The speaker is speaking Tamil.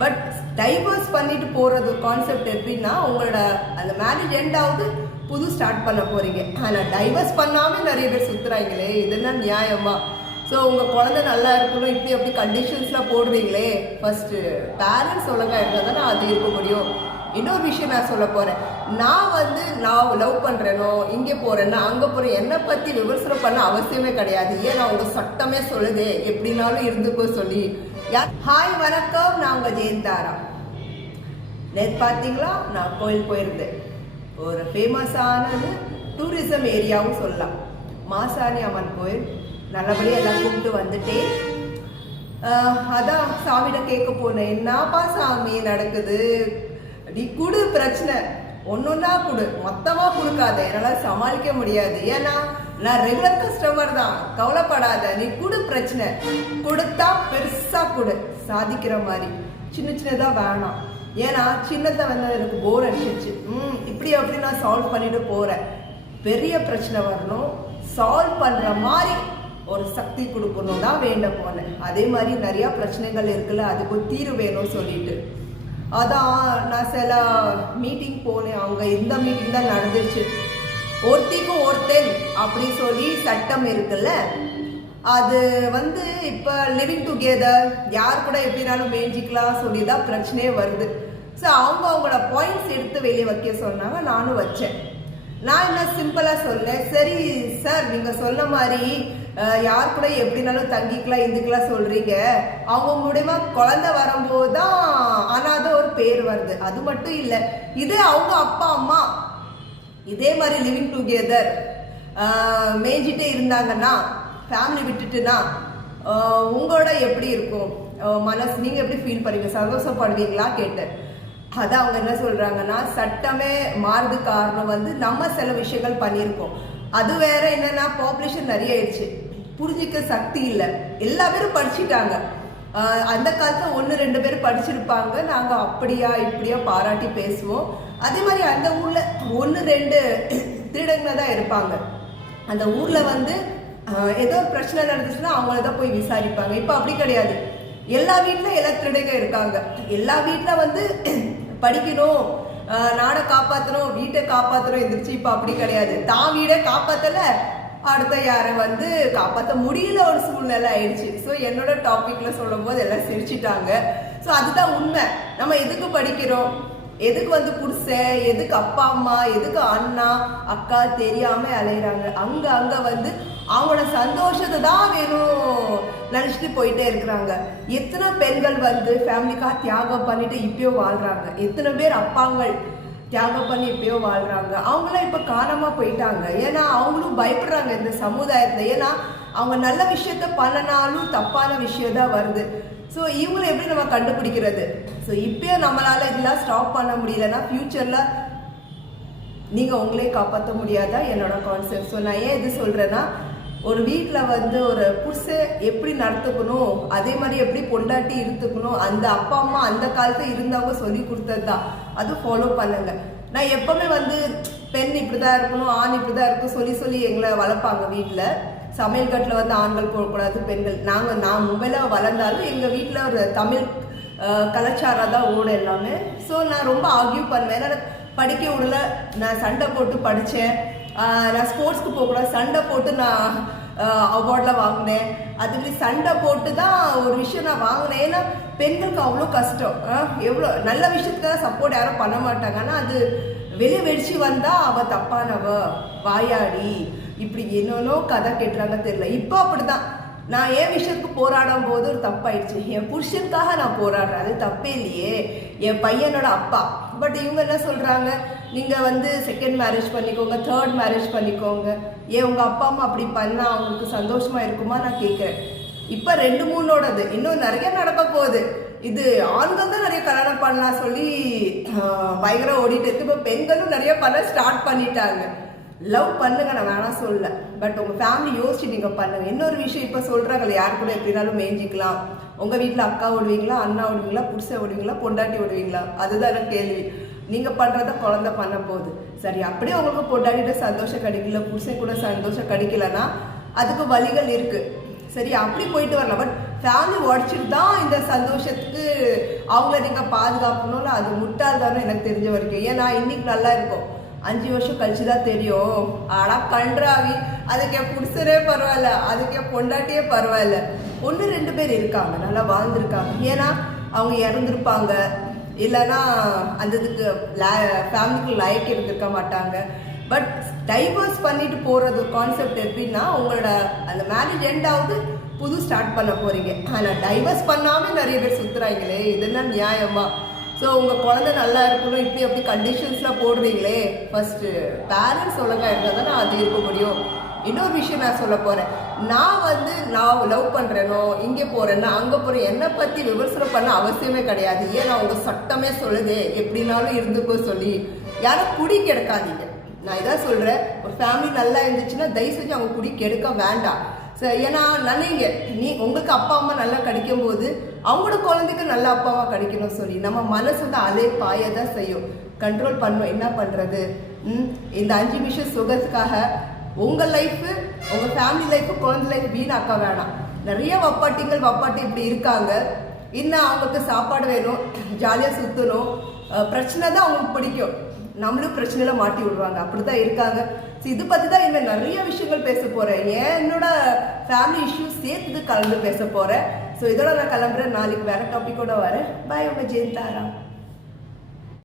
பட் டைவர்ஸ் பண்ணிட்டு போறது கான்செப்ட் எப்படின்னா உங்களோட அந்த மேரேஜ் எண்ட் ஆகுது, புது ஸ்டார்ட் பண்ண போறீங்க. ஆனால் டைவர்ஸ் பண்ணாமல் நிறைய பேர் சுற்றுறாங்களே, இதெல்லாம் நியாயமா? ஸோ உங்கள் குழந்தை நல்லா இருக்கணும் இப்படி அப்படி கண்டிஷன்ஸ்லாம் போடுறீங்களே, ஃபர்ஸ்ட் பேரண்ட்ஸ் ஒழுங்காக இருந்தால் தானே அது இருக்க முடியும். இன்னொரு விஷயம் நான் சொல்ல போகிறேன். நான் லவ் பண்ணுறேனோ இங்கே போகிறேன்னா அங்கே போகிறேன், என்னை பற்றி விமர்சனம் பண்ண அவசியமே கிடையாது. ஏன் நான் உங்கள் சட்டமே சொல்லுதே எப்படினாலும் இருந்துக்கோ சொல்லி. ஹாய் வணக்கம், நான் உங்கள் ஜெயந்தாரா. நேற்று பார்த்தீங்களா, நான் கோயில் போயிருந்தேன். ஒரு ஃபேமஸானது டூரிசம் ஏரியாவும் சொல்லலாம், மாசாணி அம்மன் கோயில். நல்லபடியாக எல்லாம் கூப்பிட்டு வந்துட்டேன். அதான் சாமிகிட்ட கேட்க போனேன், என்னப்பா சாமி நடக்குது, நீ குடு, பிரச்சனை ஒன்னொன்னா குடு, மொத்தமா கொடுக்காத, என்னால் சமாளிக்க முடியாது. ஏன்னா நான் ரெகுலர் கஸ்டமர் தான், கவலைப்படாத, நீ குடு, பிரச்சனை கொடுத்தா பெருசா கொடு, சாதிக்கிற மாதிரி. சின்ன சின்னதாக வேணாம். ஏன்னா சின்னதை எனக்கு போர் அடிச்சிருச்சு. இப்படி அப்படி நான் சால்வ் பண்ணிட்டு போறேன். பெரிய பிரச்சனை வரணும், சால்வ் பண்ற மாதிரி ஒரு சக்தி கொடுக்கணும் தான் வேண்ட போனேன். அதே மாதிரி நிறைய பிரச்சனைகள் இருக்குல்ல, அதுக்கு தீர்வு வேணும்னு சொல்லிட்டு அதான் நான் சில மீட்டிங் போனேன். அவங்க இந்த மீட்டிங் தான் நடந்துச்சு. ஒருத்திக்கு ஒருத்தன் அப்படி சொல்லி சட்டம் இருக்குல்ல, அது இப்போ லிவிங் டுகெதர், யார் கூட எப்படினாலும் மேய்ஞ்சிக்கலாம் சொல்லி தான் பிரச்சனையே வருது. ஸோ அவங்களோட பாயிண்ட்ஸ் எடுத்து வெளியே வைக்க சொன்னாங்க, நானும் வச்சேன். நான் என்ன சிம்பிளாக சொன்னேன், சரி சார் நீங்கள் சொன்ன மாதிரி யார் கூட எப்படினாலும் தங்கிக்கலாம் இருந்துக்கலாம் சொல்கிறீங்க, அவங்க மூலமா குழந்தை வரும்போது தான் அனாத ஒரு பேர் வருது. அது மட்டும் இல்லை, இதே அவங்க அப்பா அம்மா இதே மாதிரி லிவிங் டுகெதர் மேய்ஞ்சிட்டே இருந்தாங்கன்னா, ஃபேமிலி விட்டுட்டுனா உங்களோட எப்படி இருக்கும் மனசு, நீங்கள் எப்படி ஃபீல் பண்ணுவீங்க, சந்தோஷப்படுவீங்களா கேட்டேன். அதான் அவங்க என்ன சொல்கிறாங்கன்னா, சட்டமே மாறுது காரணம் நம்ம சில விஷயங்கள் பண்ணியிருக்கோம். அது வேற என்னன்னா, பாப்புலேஷன் நிறைய ஆயிடுச்சு, புரிஞ்சிக்க சக்தி இல்லை. எல்லா பேரும் படிச்சுட்டாங்க. அந்த காலத்தில் 1-2 பேர் படிச்சிருப்பாங்க, நாங்கள் அப்படியா இப்படியா பாராட்டி பேசுவோம். அதே மாதிரி அந்த ஊரில் 1-2 திருடங்க தான் இருப்பாங்க. அந்த ஊரில் ஏதோ பிரச்சனை நடந்துச்சுன்னா அவங்கள தான் போய் விசாரிப்பாங்க. இப்போ அப்படி கிடையாது. எல்லா வீட்டில் எல்லா திருடங்க இருக்காங்க. எல்லா வீட்டில் படிக்கணும், நாடை காப்பாற்றணும், வீட்டை காப்பாற்றணும் எந்திரிச்சு. இப்போ அப்படி கிடையாது. தான் வீடை காப்பாற்றலை, அடுத்த யாரை காப்பாற்ற முடியல ஒரு சூழ்நிலை ஆயிடுச்சு. ஸோ என்னோட டாபிக்ல சொல்லும் போது எல்லாம் சிரிச்சிட்டாங்க. ஸோ அதுதான் உண்மை. நம்ம எதுக்கு படிக்கிறோம், எதுக்கு புருஷன், எதுக்கு அப்பா அம்மா, எதுக்கு அண்ணா அக்கா தெரியாம அலையிறாங்க. அங்க அவங்களோட சந்தோஷத்தை தான் வேணும் நினைச்சிட்டு போயிட்டே இருக்கிறாங்க. எத்தனை பெண்கள் ஃபேமிலிக்காக தியாகம் பண்ணிட்டு இப்பயோ வாழ்றாங்க. எத்தனை பேர் அப்பாங்கள் தியாகம் பண்ணி இப்பயோ வாழ்றாங்க. அவங்களாம் இப்ப காணாம போயிட்டாங்க. ஏன்னா அவங்களும் பயப்படுறாங்க இந்த சமுதாயத்துல. ஏன்னா அவங்க நல்ல விஷயத்த பண்ணனாலும் தப்பான விஷயம் தான் வருது. ஸோ இவங்களை எப்படி நம்ம கண்டுபிடிக்கிறது? ஸோ இப்பயோ நம்மளால இதெல்லாம் ஸ்டாப் பண்ண முடியலன்னா ஃபியூச்சர்ல நீங்க உங்களே காப்பாற்ற முடியாதா என்னோட கான்செப்ட். ஸோ நான் ஏன் இது சொல்றேன்னா, ஒரு வீட்டில் ஒரு புருஷன் எப்படி நடத்துக்கணும், அதே மாதிரி எப்படி பொண்டாட்டி இருத்துக்கணும், அந்த அப்பா அம்மா அந்த காலத்தில் இருந்தவங்க சொல்லி கொடுத்தது தான், அது ஃபாலோ பண்ணுங்க. நான் எப்பவுமே பெண் இப்படிதான் இருக்கணும், ஆண் இப்படிதான் இருக்கும் சொல்லி சொல்லி எங்களை வளர்ப்பாங்க வீட்டில். சமையல் கட்டில் ஆண்கள் போகக்கூடாது, பெண்கள். நான் மும்பையில் வளர்ந்தாலும் எங்கள் வீட்டில் ஒரு தமிழ் கலாச்சாரம் தான் ஓடு எல்லாமே. ஸோ நான் ரொம்ப ஆர்கியூ பண்ணுவேன். ஏன்னா படிக்க விடல, நான் சண்டை போட்டு படித்தேன். நான் ஸ்போர்ட்ஸ்க்கு போகக்கூடாது, சண்டை போட்டு நான் அவார்டில் வாங்கினேன். அதுமாதிரி சண்டை போட்டு தான் ஒரு விஷயம் நான் வாங்கினேன். ஏன்னா பெண்களுக்கு அவ்வளோ கஷ்டம். எவ்வளோ நல்ல விஷயத்துக்கு சப்போர்ட் யாரும் பண்ண மாட்டாங்க. ஆனால் அது வெளியே வெடிச்சு வந்தால் அவள் தப்பானவ, வாயாடி, இப்படி என்னன்னோ கதை கேட்டுறாங்க தெரியல. இப்போ அப்படிதான். நான் என் விஷயத்துக்கு போராடும் போது ஒரு தப்பாயிடுச்சு. என் புருஷனுக்காக நான் போராடுறேன், அது தப்பே இல்லையே, என் பையனோட அப்பா. பட் இவங்க என்ன சொல்றாங்க, நீங்க செகண்ட் மேரேஜ் பண்ணிக்கோங்க, தேர்ட் மேரேஜ் பண்ணிக்கோங்க. ஏன் உங்க அப்பா அம்மா அப்படி பண்ணா அவங்களுக்கு சந்தோஷமா இருக்குமா நான் கேட்கிறேன். இப்ப 2-3 இன்னும் நிறைய நடக்க போகுது. இது ஆண்கள் தான் நிறைய கல்யாணம் பண்ணலாம் சொல்லி பயங்கர ஓடிட்டு இருக்கு. இப்போ பெண்களும் நிறைய பண்ண ஸ்டார்ட் பண்ணிட்டாங்க. லவ் பண்ணுங்க, நான் வேணாம் சொல்ல, பட் உங்க ஃபேமிலி யோசிச்சு நீங்க பண்ணுங்க. இன்னொரு விஷயம் இப்ப சொல்றாங்கல்ல, யார் கூட எப்படினாலும் மேய்ஞ்சிக்கலாம். உங்க வீட்டுல அக்கா விடுவீங்களா, அண்ணா விடுவீங்களா, புருஷன் விடுவீங்களா, பொண்டாட்டி விடுவீங்களா? அதுதான் எனக்கு கேள்வி. நீங்க பண்றத குழந்தை பண்ண போகுது. சரி, அப்படியே உங்களுக்கு பொண்டாட்டிட்ட சந்தோஷம் கிடைக்கல, புருஷன் கூட சந்தோஷம் கிடைக்கலன்னா அதுக்கு வழிகள் இருக்கு. சரி, அப்படி போயிட்டு வரலாம். பட் ஃபேமிலி உடச்சிட்டு தான் இந்த சந்தோஷத்துக்கு அவங்கள நீங்கள் பாதுகாக்கணும்னு அது முட்டாள் தானே எனக்கு தெரிஞ்ச வரைக்கும். ஏன்னா இன்னைக்கு நல்லா இருக்கும், 5 வருஷம் கழிச்சு தான் தெரியும். ஆனால் கன்றாவி அதுக்கு என் புடிசரே பரவாயில்ல, அதுக்கு என் பொண்டாட்டியே பரவாயில்ல. 1-2 பேர் இருக்காங்க நல்லா வாழ்ந்துருக்காங்க. ஏன்னா அவங்க இறந்துருப்பாங்க, இல்லைன்னா அந்த இதுக்கு ஃபேமிலிக்கு லைக் இருந்திருக்க மாட்டாங்க. பட் டைவர்ஸ் பண்ணிட்டு போகிறது கான்செப்ட் எப்படின்னா, உங்களோட அந்த மேரேஜ் எண்ட் ஆகுது, புது ஸ்டார்ட் பண்ண போகிறீங்க. ஆனால் டைவர்ஸ் பண்ணாமல் நிறைய பேர் சுற்றுறாங்களே, இதெல்லாம் நியாயமா? ஸோ உங்கள் குழந்தை நல்லா இருக்கணும் இப்படி அப்படி கண்டிஷன்ஸ்லாம் போடுறீங்களே, ஃபஸ்ட்டு பேரண்ட்ஸ் ஒழுங்காக இருந்தால் தானே அது இருக்க முடியும். இன்னொரு விஷயம் நான் சொல்ல போகிறேன். நான் லவ் பண்ணுறேனோ, இங்கே போகிறேன்னா அங்கே போகிறேன், என்னை பற்றி விமர்சனம் பண்ண அவசியமே கிடையாது. ஏன்னா உங்கள் சட்டமே சொல்லுது எப்படினாலும் இருந்துக்கோ சொல்லி. யாரும் குடி கெடுக்காதீங்க. நான் இதான் சொல்கிறேன், ஒரு ஃபேமிலி நல்லா இருந்துச்சுன்னா தயவு செஞ்சு அவங்க குடி கெடுக்க வேண்டாம். ஏன்னா நினைங்க, உங்களுக்கு அப்பா அம்மா நல்லா கிடைக்கும் போது அவங்களோட குழந்தைக்கு நல்ல அப்பா அம்மா கிடைக்கணும் சொல்லி நம்ம மனசு வந்து அலே பாய தான் செய்யும். கண்ட்ரோல் பண்ணும். என்ன பண்ணுறது? இந்த 5 நிமிஷம் சுகத்துக்காக உங்கள் லைஃபு, உங்கள் ஃபேமிலி லைஃபு, குழந்தை லைஃப் வீணாக்க வேணாம். நிறைய வப்பாட்டி இப்படி இருக்காங்க. இன்னும் அவங்களுக்கு சாப்பாடு வேணும், ஜாலியாக சுற்றணும், பிரச்சனை தான் அவங்களுக்கு பிடிக்கும். நம்மளும் பிரச்சனையில மாட்டி விடுவாங்க. அப்படிதான் இருக்காங்க. ஸோ இது பற்றி தான் இன்னும் நிறைய விஷயங்கள் பேச போகிறேன். என்னோட ஃபேமிலி இஷ்யூஸ் சேர்த்து கலந்து பேச போகிறேன். ஸோ இதோட நான் கிளம்புறேன். நாளைக்கு வேற டாபிக்கோட வரேன். பாய், உங்கள் ஜெயந்தாரா.